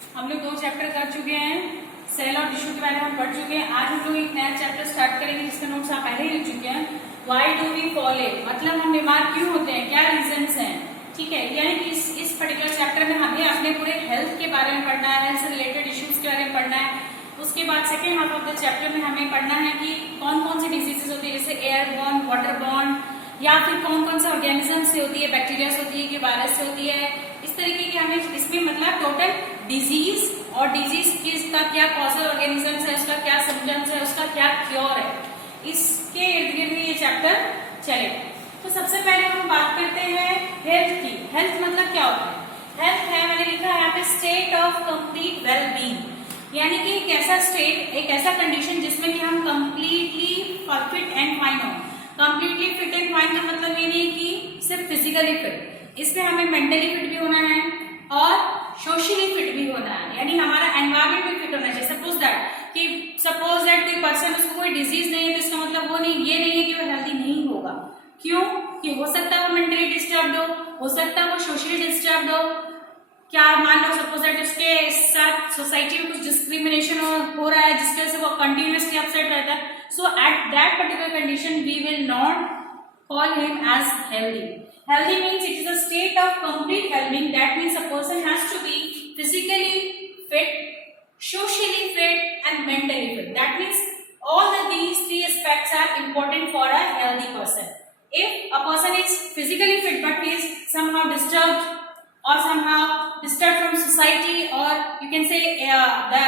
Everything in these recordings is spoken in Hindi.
हम लोग 2 चैप्टर कर चुके हैं। सेल और टिश्यू के बारे में हम पढ़ चुके हैं। आज हम लोग एक नया चैप्टर स्टार्ट करेंगे जिसका नोट्स आप पहले ही लिख चुके हैं। Why do we fall it, मतलब हम बीमार क्यों होते हैं, क्या रीजंस हैं। ठीक है, यानी कि इस पर्टिकुलर चैप्टर में हमें अपने पूरे हेल्थ के बारे में पढ़ना है, हेल्थ से रिलेटेड इश्यूज के बारे में पढ़ना है। उसके बाद second half of the chapter में हमें पढ़ना है कि कौन कौन सी डिजीजेस होती है, जैसे एयरबॉर्न, वाटरबॉर्न, या फिर कौन कौन से ऑर्गेनिज्म से होती है, बैक्टीरिया से होती है कि वायरस से होती है। इस तरीके की हमें इसमें मतलब टोटल डिजीज और डिजीज का क्या कॉजल ऑर्गेनिजम्स है, उसका क्या सिम्टम्स है, उसका क्या क्योर है, इसके इर्द गिर्द ये चैप्टर चलेगा। तो सबसे पहले हम बात करते हैं हेल्थ की। हेल्थ मतलब क्या होता है? हेल्थ है, मैंने लिखा है यहाँ पे, state of complete well being, यानी कि एक ऐसा स्टेट, एक ऐसा कंडीशन जिसमें कि हम कंप्लीटली फिट एंड फाइन हो। कंप्लीटली फिट एंड फाइन का मतलब ये नहीं कि सिर्फ फिजिकली फिट, इसमें हमें मेंटली फिट भी होना है और सोशली फिट भी होना है, यानी हमारा एनवायरमेंट भी फिट होना चाहिए। सपोज दैट कोई पर्सन, उसको कोई डिजीज नहीं है, तो इसका मतलब वो नहीं, ये नहीं है कि वो हेल्दी नहीं होगा। क्यों? कि हो सकता है वो मेंटली डिस्टर्ब्ड हो सकता है वो सोशली डिस्टर्ब्ड हो। क्या मान लो सपोज दैट उसके साथ सोसाइटी में कुछ डिस्क्रिमिनेशन हो रहा है जिसकी वजह से वो कंटिन्यूअसली अपसेट रहता है। So at that particular condition we will not call him as healthy. Healthy means it is a state of complete well-being. That means a person has to be physically fit, socially fit, and mentally fit. That means all of these three aspects are important for a healthy person. If a person is physically fit but he is somehow disturbed or somehow disturbed from society, or you can say the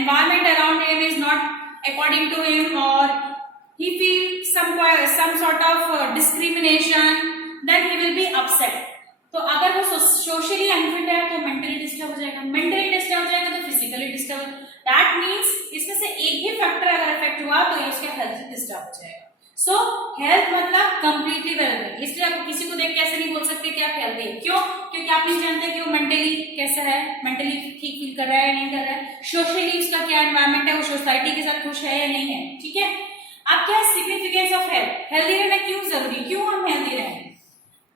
environment around him is not according to him, or he feels some sort of discrimination, then he will be upset. तो अगर वो सोशली अनफिट है तो मेंटली डिस्टर्ब हो जाएगा, मेंटली डिस्टर्ब हो जाएगा तो फिजिकली डिस्टर्ब। दैट मीन्स इसमें से एक भी फैक्टर अगर इफेक्ट हुआ तो ये उसका हेल्थ डिस्टर्ब हो जाएगा। सो हेल्थ मतलब कंप्लीटली वेलबींग। इसलिए आप किसी को देख के ऐसे नहीं बोल सकते कि आप हेल्दी है। क्यों? क्योंकि आप नहीं जानते कि वो मेंटली कैसा है, मेंटली ठीक फील कर रहा है या नहीं कर रहा है, सोशली उसका क्या एनवायरमेंट है, वो सोसाइटी के साथ खुश है या नहीं है। ठीक है, अब क्या है सिग्निफिकेंस ऑफ हेल्थ? हेल्दी रहना क्यों जरूरी, क्यों हम हेल्दी रहें?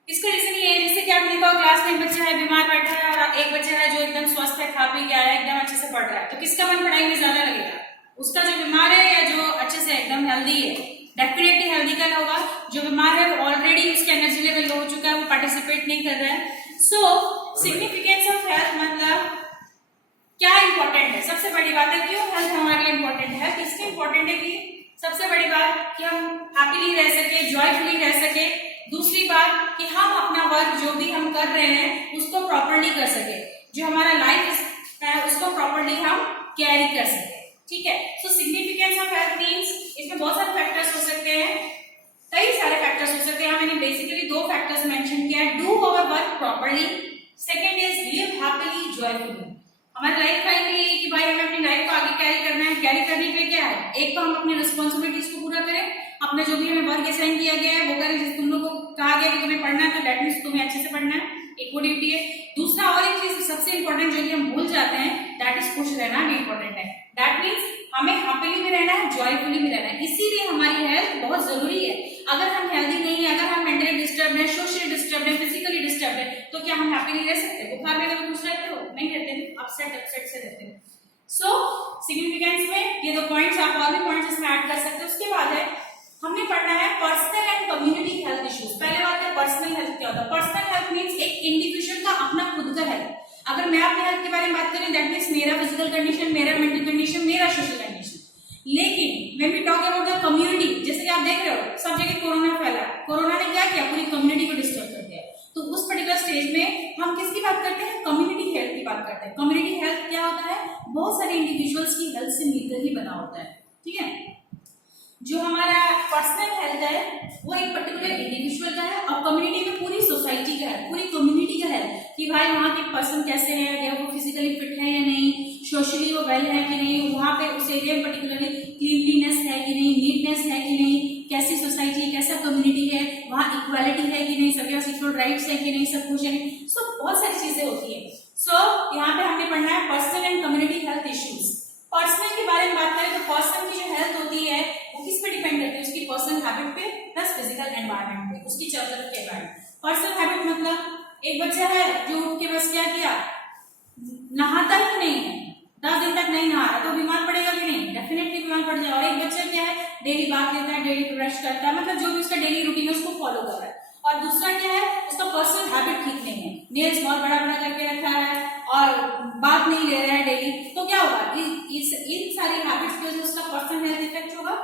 इसका रीजन ये है, जैसे कि आप देखो क्लास में एक बच्चा है बीमार बैठा है और एक बच्चा है जो एकदम स्वस्थ है, खा पी के आया, एकदम अच्छे से पढ़ रहा है, तो किसका मन पढ़ाई में ज्यादा लगेगा? उसका जो बीमार है या जो अच्छे से एकदम हेल्दी है? डेफिनेटली हेल्दी का होगा। जो बीमार है वो ऑलरेडी उसका एनर्जी लेवल लो हो चुका है, वो पार्टिसिपेट नहीं कर रहा है। सो सिग्निफिकेंस ऑफ हेल्थ मतलब क्या इंपॉर्टेंट है? सबसे बड़ी बात है क्यों हेल्थ हमारे लिए इंपॉर्टेंट है। इसलिए इंपॉर्टेंट है कि सबसे बड़ी बात कि हम हैप्पीली रह सके, जॉयफुली रह सके। दूसरी बात कि हम अपना वर्क जो भी हम कर रहे हैं उसको प्रॉपर्ली कर सके, जो हमारा लाइफ है उसको प्रॉपर्ली हम कैरी कर सके। ठीक है, सो सिग्निफिकेंस ऑफ हेल्थ मींस इसमें बहुत सारे फैक्टर्स हो सकते हैं, कई सारे फैक्टर्स हो सकते हैं। मैंने बेसिकली 2 फैक्टर्स मेंशन किया है, do our work properly, second is live happily joyfully. हमारी लाइफ का ये है कि भाई हमें अपनी लाइफ को आगे कैरी करना है। कैरी करने के लिए क्या है? एक तो हम अपनी रिस्पॉन्सिबिलिटीज को पूरा करें, अपना जो भी हमें वर्क असाइन किया गया है वो करें। जैसे तुम लोग को कहा गया कि तुम्हें पढ़ना है तो दैट मींस तुम्हें अच्छे से पढ़ना है, एक वो ड्यूटी है। दूसरा और एक चीज सबसे इंपॉर्टेंट जो कि हम भूल जाते हैं, दैट इज खुश रहना भी इंपॉर्टेंट है। दैट मीन्स हमें हैप्पीली भी रहना है, जॉयफुली भी रहना है। इसीलिए हमारी हेल्थ बहुत जरूरी है। अगर हम हेल्दी नहीं है, अगर हम मेंटली डिस्टर्ब है, सोशली डिस्टर्ब है, फिजिकली डिस्टर्ब है, तो क्या हम हैप्पीली रह सकते हैं? बुखार में कभी खुश रहते हो? नहीं रहते, अपसेट से रहते हैं। सो सिग्निफिकेंस में ये 2 पॉइंट्स, आप और भी पॉइंट्स इसमें ऐड कर सकते हो। उसके बाद है हमने पढ़ना है personal and community health issues. पहले बात है पर्सनल हेल्थ क्या होता है। पर्सनल हेल्थ मींस एक इंडिविजुअल का अपना खुद का हेल्थ। अगर मैं अपने हेल्थ के बारे में बात करें, दैट मींस मेरा फिजिकल कंडीशन, मेरा मेंटल कंडीशन, मेरा सोशल कंडीशन। लेकिन when we talk about the community, जैसे कि आप देख रहे हो सब जगह कोरोना फैला, कोरोना ने क्या किया? पूरी कम्युनिटी को डिस्टर्ब कर दिया। तो उस पर्टिकुलर स्टेज में हम किसकी बात करते हैं? कम्युनिटी हेल्थ की बात करते हैं। कम्युनिटी हेल्थ क्या होता है? बहुत सारे इंडिविजुअल्स की हेल्थ से मिलकर ही बना होता है। ठीक है, जो हमारा पर्सनल हेल्थ है वो एक पर्टिकुलर इंडिविजुअल का है, और कम्युनिटी में पूरी सोसाइटी का है, पूरी कम्युनिटी का है कि भाई वहाँ के पर्सन कैसे है, या वो फिजिकली फिट है या नहीं, सोशली वो वेल है कि नहीं, वहाँ पे उस एरिया में पर्टिकुलरली क्लीनलीनेस है कि नहीं, नीटनेस है कि नहीं, कैसी सोसाइटी है, कैसा कम्युनिटी है, वहाँ इक्वालिटी है कि नहीं, सबके पास इक्वल राइट्स है कि नहीं, सब कुछ है। सो बहुत सारी चीजें होती है। सो यहाँ पे हमने पढ़ना है personal and community health issues. Personal के बारे में बात करें तो पर्सन की जो हेल्थ होती है वो किस पे डिपेंड करती है? उसकी पर्सनल हैबिट पे प्लस फिजिकल एनवायरनमेंट पे, उसकी चारों तरफ के एनवायरनमेंट। पर्सनल हैबिट मतलब एक बच्चा है जो उठ के बस क्या किया, नहाता ही नहीं है, 10 दिन तक नहीं नहा रहा, तो बीमार पड़ेगा कि नहीं? डेफिनेटली बीमार पड़ जाएगा। और एक बच्चा क्या है, डेली बाथ लेता है, डेली ब्रश करता है, मतलब जो भी उसका डेली रूटीन है उसको फॉलो कर रहा है। और दूसरा क्या है, उसका पर्सनल हैबिट ठीक नहीं है, नेल्स बहुत बड़ा बड़ा करके रखा है और बात नहीं ले रहा है डेली, तो क्या होगा, इन सारी हैबिट्स की वजह से उसका पर्सनल हेल्थ इफेक्ट होगा।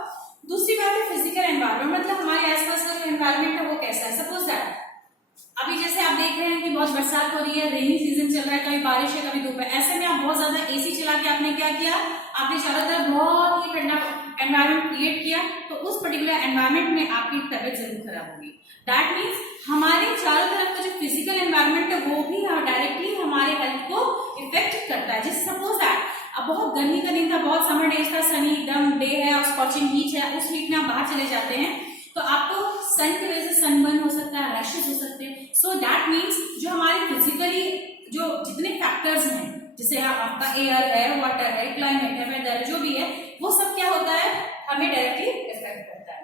दूसरी बात है फिजिकल एनवायरमेंट, मतलब हमारे आसपास का जो एनवायरमेंट है वो कैसा है। सपोज दैट अभी जैसे आप देख रहे हैं कि बहुत बरसात हो रही है, रेनी सीजन चल रहा है, कभी बारिश है कभी धूप है, ऐसे में आप बहुत ज्यादा एसी चला के आपने क्या किया, आपने चारों तरफ बहुत ही ठंडा एनवायरमेंट क्रिएट किया, तो उस पर्टिकुलर एनवायरमेंट में आपकी तबीयत जरूर खराब होगी। दैट मीन्स हमारे चारों तरफ का जो फिजिकल एनवायरमेंट है वो भी डायरेक्टली हमारे हेल्थ को इफेक्ट करता है। जैसे सपोज दैट अब बहुत गर्मी का दिन था, बहुत समर डेज था, सनी एकदम डे है और स्कॉचिंग हीट है, उस हीट में आप बाहर चले जाते हैं तो आपको सन की वजह से सनबर्न हो सकता है, रैशेस हो सकते हैं। सो दैट मीन्स जो हमारे फिजिकली जो जितने फैक्टर्स हैं, जैसे आपका एयर है, वाटर है, क्लाइमेट है, वेदर जो भी है, वो सब क्या होता है, हमें डायरेक्टली इफेक्ट करता है।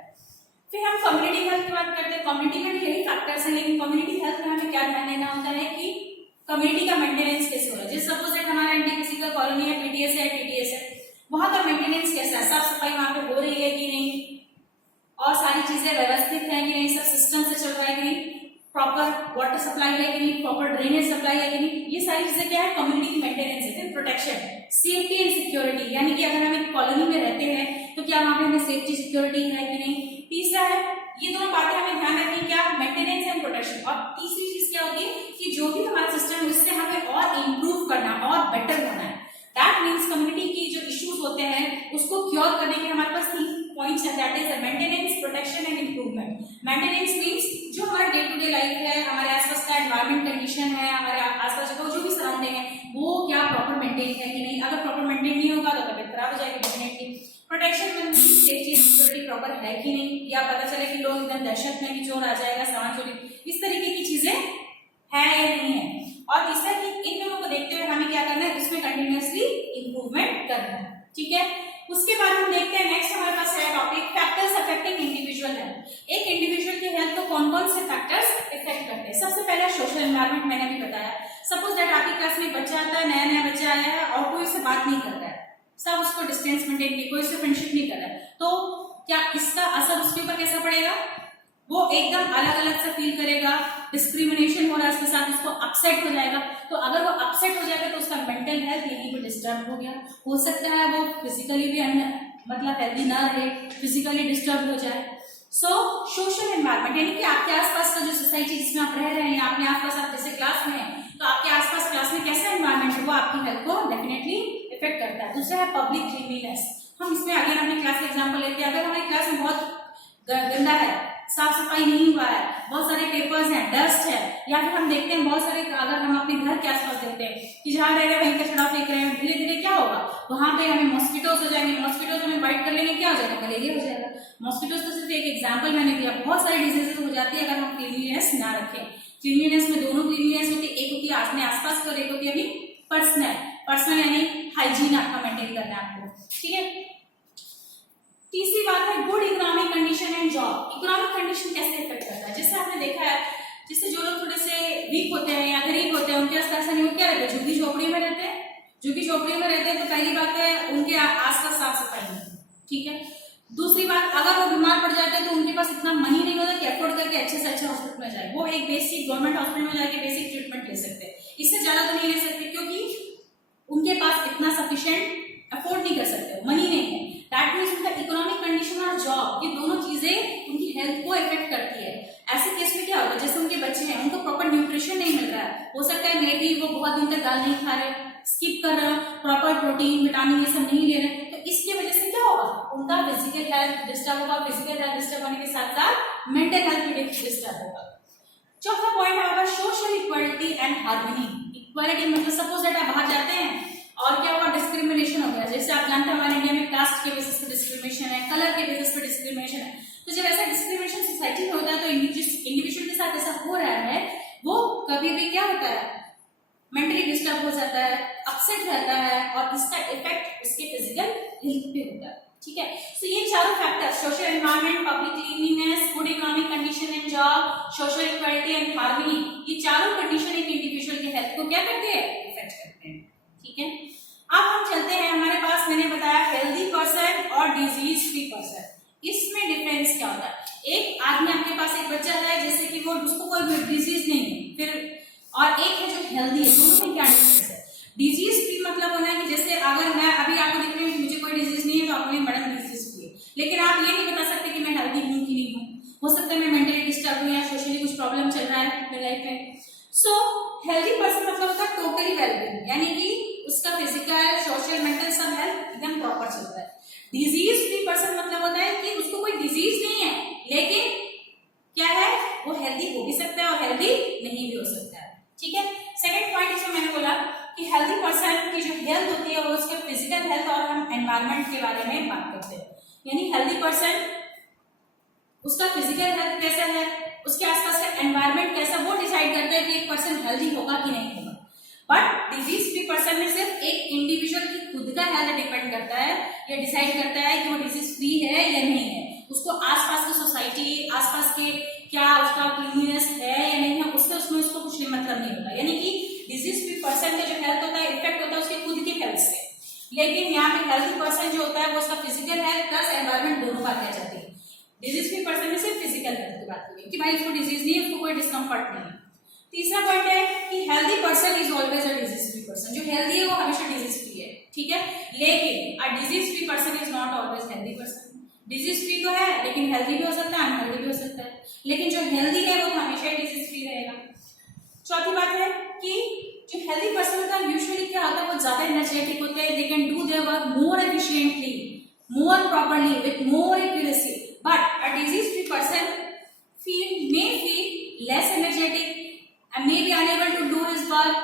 फिर हम कम्युनिटी हेल्थ की बात करते हैं। कम्युनिटी में भी यही फैक्टर्स हैं, लेकिन कम्युनिटी हेल्थ में हमें क्या ध्यान देना होता है कि कम्युनिटी का मेंटेनेंस कैसे हो रहा है। जैसे सपोज दैट हमारा एनटीपीसी का कॉलोनी है, पीडीएस है, टीडीएस है, वहां का मेंटेनेंस कैसा है, साफ सफाई वहां पे हो रही है कि नहीं, और सारी चीजें व्यवस्थित है कि नहीं, सब सिस्टम से चल रहा है कि नहीं, प्रॉपर वाटर सप्लाई है कि नहीं, प्रॉपर ड्रेनेज सप्लाई है कि नहीं, ये सारी चीजें क्या है, कम्युनिटी की मेंटेनेंस है। फिर प्रोटेक्शन, सेफ्टी एंड सिक्योरिटी, यानी कि अगर हम एक कॉलोनी में रहते हैं तो क्या वहां पे हमें सेफ्टी सिक्योरिटी है कि नहीं। तीसरा है, ये दोनों बातें हमें ध्यान रखनी, क्या, मेंटेनेंस एंड प्रोटेक्शन। और तीसरी चीज क्या होती है कि जो भी हमारा सिस्टम है उससे हमें और इम्प्रूव करना और बेटर होना है। दैट मीन्स कम्युनिटी की जो इश्यूज होते हैं उसको क्योर करने के हमारे पास 3 पॉइंट्स है, that is maintenance, protection and improvement. Maintenance means जो हमारा डे टू डे लाइफ है, हमारे आसपास का एनवायरमेंट कंडीशन है, हमारे आसपास का जो भी सराउंडिंग है वो क्या प्रॉपर मेंटेन है कि नहीं। अगर प्रॉपर मेंटेन नहीं होगा तो तबियत खराब हो जाएगी definitely. Protection means safety security proper है कि नहीं, या पता चले कि लोग एकदम दहशत में कि चोर आ जाएगा, सामान चोरी, इस तरीके की चीजें है या नहीं है। और तीसरा कि इन दोनों को देखते हुए हमें क्या करना है, उसमें कंटिन्यूअसली इंप्रूवमेंट करना है, ठीक है। उसके बाद हम देखते हैं नेक्स्ट हमारे पास है topic factors affecting individual health. एक इंडिविजुअल की हेल्थ को कौन कौन से फैक्टर्स इफेक्ट करते हैं। सबसे पहला सोशल एनवायरनमेंट, मैंने भी बताया। सपोज दैट आपकी क्लास में बच्चा आता है, नया नया बच्चा आया है और कोई उससे बात नहीं कर रहा है, सब उसको डिस्टेंस मेंटेन की, कोई उससे फ्रेंडशिप नहीं कर रहा है, तो क्या इसका असर उसके ऊपर कैसा पड़ेगा, वो एकदम अलग अलग सा फील करेगा, डिस्क्रिमिनेशन हो रहा है उसके साथ, उसको अपसेट हो जाएगा। तो अगर वो अपसेट हो जाएगा तो उसका मेंटल हेल्थ यहीं पर डिस्टर्ब हो गया, हो सकता है वो फिजिकली भी मतलब हेल्दी ना रहे, फिजिकली डिस्टर्ब हो जाए। सो सोशल एनवायरनमेंट यानी कि आपके आसपास का जो सोसाइटी जिसमें आप रह रहे हैं, या आपके आसपास आप जैसे क्लास में हैं तो आपके आसपास क्लास में कैसा एनवायरनमेंट है वो आपकी हेल्थ को डेफिनेटली इफेक्ट करता है। दूसरा है पब्लिक क्लीनलीनेस। हम इसमें अगेन अपने क्लास का एग्जांपल लेते हैं। अगर हमारी क्लास में बहुत गंदा है, साफ सफाई नहीं हुआ है, बहुत सारे पेपर्स हैं, डस्ट है, या फिर हम देखते हैं बहुत सारे, अगर हम अपने घर के आसपास देखते हैं कि जहाँ रह रहे हैं वहीं कचरा फेंक रहे हैं, धीरे धीरे क्या होगा, वहां पे हमें मॉस्किटोज हो जाएंगे, मॉस्किटोज हमें बाइट कर लेंगे, क्या हो जाएगा, मलेरिया हो जाएगा। मॉस्किटोज तो सिर्फ एक एग्जाम्पल मैंने दिया, बहुत सारी डिजीजेस हो जाती है अगर हम क्लीनलीनेस ना रखें। क्लीनलीनेस में दोनों क्लीनलीनेस होती है, एक होती है अपने आसपास की और एक होती है अभी पर्सनल यानी हाइजीन आपका मेंटेन करना है आपको, ठीक है। तीसरी बात है good economic condition and job. Economic condition कैसे इफेक्ट करता है, जैसे आपने देखा है, जैसे जो लोग थोड़े से वीक होते हैं या गरीब होते हैं उनके आसपास ऐसा नहीं, वो क्या रहते हैं, झुग्गी झोपड़ी में रहते हैं। झुग्गी झोपड़ी में रहते हैं तो पहली बात है उनके आसपास साफ सफाई नहीं, ठीक है। दूसरी बात, अगर वो बीमार पड़ जाते हैं तो उनके पास इतना मनी नहीं होता कि अफोर्ड करके अच्छे से अच्छे हॉस्पिटल में जाए, वो एक बेसिक गवर्नमेंट हॉस्पिटल में जाके बेसिक ट्रीटमेंट ले सकते हैं, इससे ज्यादा तो नहीं ले सकते क्योंकि उनके पास इतना सफिशिएंट अफोर्ड नहीं कर सकते, मनी नहीं है। दैट मीन्स उनका इकोनॉमिक कंडीशन और जॉब, ये दोनों चीजें उनकी हेल्थ को इफेक्ट करती है। ऐसे केस में क्या होगा, जैसे उनके बच्चे हैं, उनको प्रॉपर न्यूट्रिशन नहीं मिल रहा है, हो सकता है मे बी वो बहुत दिन तक दाल नहीं खा रहे, स्किप कर रहे, प्रॉपर प्रोटीन विटामिन ये सब नहीं ले रहे, तो इसकी वजह से क्या होगा, उनका फिजिकल हेल्थ डिस्टर्ब होगा, फिजिकल हेल्थ डिस्टर्ब होने के साथ साथ मेंटल हेल्थ भी डिस्टर्ब होगा। चौथा पॉइंट होगा social equality and harmony. Equality मतलब सपोज दैट आप बाहर जाते हैं और क्या हुआ, डिस्क्रिमिनेशन हो गया। जैसे आप जानते हैं हमारे इंडिया में कास्ट के बेसिस पे डिस्क्रिमिनेशन है, कलर के बेसिस पे डिस्क्रिमिनेशन है, तो जब ऐसा डिस्क्रिमिनेशन सोसाइटी में होता है तो इंडिविजुअल के साथ ऐसा हो रहा है, वो कभी भी क्या होता है, मेंटली डिस्टर्ब हो जाता है, अपसेट रहता है और इसका इफेक्ट उसके फिजिकल हेल्थ पे होता है, ठीक है। तो ये चारों factors, social environment, public cleanliness, good economic condition and job, social equality and harmony, ये चारों कंडीशन एक इंडिविजुअल के हेल्थ को क्या करते हैं, इफेक्ट करते हैं, ठीक है, अब हम चलते हैं, हमारे पास मैंने बताया हेल्दी पर्सन और डिजीज फ्री पर्सन, इसमें डिफरेंस क्या होता है। एक आदमी, आपके पास एक बच्चा है जैसे कि वो, उसको कोई डिजीज नहीं है, फिर और एक है जो हेल्दी है, दोनों में क्या डिफरेंस है। डिजीज फ्री मतलब होना है कि जैसे अगर मैं अभी आपको दिख रही हूँ कि मुझे कोई डिजीज नहीं है तो आपने मैडम डिजीज फ्री है, लेकिन आप ये नहीं बता सकते कि मैं हेल्दी हूँ कि नहीं हूँ, हो सकता है मैं मेंटली डिस्टर्ब हूँ या सोशली कुछ प्रॉब्लम चल रहा है मेरी लाइफ में। सो हेल्दी पर्सन मतलब होता है टोटली वेलबींग, यानी कि उसका फिजिकल सोशल मेंटल सब हेल्थ एकदम प्रॉपर चलता है। डिजीज फ्री पर्सन मतलब होता है कि उसको कोई डिजीज नहीं है, लेकिन क्या है, वो हेल्दी हो भी सकता है और हेल्दी नहीं भी हो सकता है। ठीक है, सेकंड पॉइंट इसमें मैंने बोला कि हेल्दी पर्सन की जो हेल्थ होती है वो उसके फिजिकल हेल्थ और हम एनवायरमेंट के बारे में बात करते हैं। यानी हेल्दी पर्सन, उसका फिजिकल हेल्थ कैसा है, उसके आसपास का एनवायरमेंट कैसा, वो डिसाइड करता है कि एक पर्सन हेल्दी होगा कि नहीं होगा। बट डिजीज फ्री पर्सन में सिर्फ एक इंडिविजुअल की खुद का हेल्थ डिपेंड करता है, या डिसाइड करता है कि वो डिजीज फ्री है या नहीं है। उसको आसपास की सोसाइटी, आसपास के क्या उसका क्लीननेस है या नहीं है, उसमें उसको कुछ मतलब नहीं होता। यानी कि डिजीज फ्री पर्सन का जो हेल्थ होता है, इफेक्ट होता है उसके खुद की हेल्थ से, लेकिन यहाँ पे हेल्दी पर्सन जो होता है वो उसका फिजिकल हेल्थ प्लस एनवायरमेंट दोनों बात आ जाती है। डिजीज फ्री पर्सन में सिर्फ फिजिकल हेल्थ की बात हुई कि भाई उसको डिजीज नहीं है, उसको कोई डिस्कम्फर्ट नहीं है। तीसरा पॉइंट है कि healthy person is always a disease free person, जो हेल्दी है वो हमेशा डिजीज फ्री है। ठीक है, लेकिन a disease free person is not always healthy person. Disease free तो है लेकिन हेल्दी भी हो सकता है, अनहेल्दी भी हो सकता है, लेकिन जो हेल्दी है वो हमेशा ही डिजीज फ्री रहेगा। चौथी बात है कि जो हेल्दी पर्सन होता है यूजुअली क्या होता है, वो ज्यादा एनर्जेटिक होते हैं, they can do their work more efficiently, more properly, with more accuracy. But a disease free person may feel less energetic and may be unable to do his work.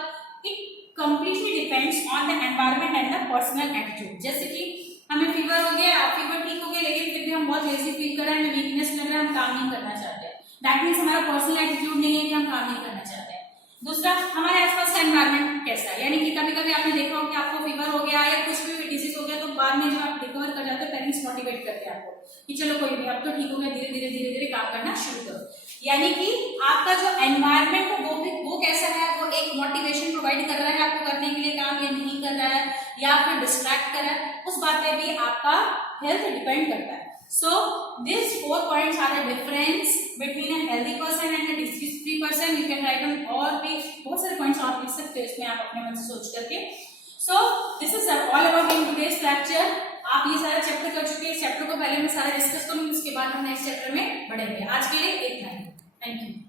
It completely depends on the environment and the personal attitude. जैसे कि हमें फीवर हो गया, फीवर ठीक हो गया, लेकिन फिर भी हम बहुत लेजी फील कर रहे हैं, हमें वीकनेस लग रहा है, हम काम नहीं करना चाहते। दैट मीन्स हमारा पर्सनल एटीट्यूड नहीं है कि हम काम नहीं करना चाहते। दूसरा, हमारे आसपास का एनवायरमेंट कैसा है, यानी कि कभी कभी आपने देखा हो कि आपको फीवर हो गया या कुछ भी डिजीज हो गया, तो बाद में जब आप रिकवर कर जाते हो पेरेंट्स मोटिवेट करते हैं आपको कि चलो कोई नहीं, अब तो ठीक हो गया, धीरे धीरे धीरे धीरे काम करना शुरू करो। यानी कि आपका जो एनवायरमेंट है वो कैसा है, वो एक मोटिवेशन प्रोवाइड कर रहा है आपको करने के लिए काम, या नहीं कर रहा है, या फिर डिस्ट्रैक्ट कर रहा है, उस बात पे भी आपका हेल्थ डिपेंड करता है। So these 4 points are the difference between a healthy person and a disease free person. You can write on और भी बहुत सारे points आप लिख सकते हो इसमें आप अपने मन से सोच करके। So this is all about in today's lecture. आप ये सारा चैप्टर कर चुके हैं, इस चैप्टर को पहले मैं सारा डिस्कस करूंगी, उसके बाद हम नेक्स्ट चैप्टर में बढ़ेंगे। आज के लिए इतना ही, थैंक यू।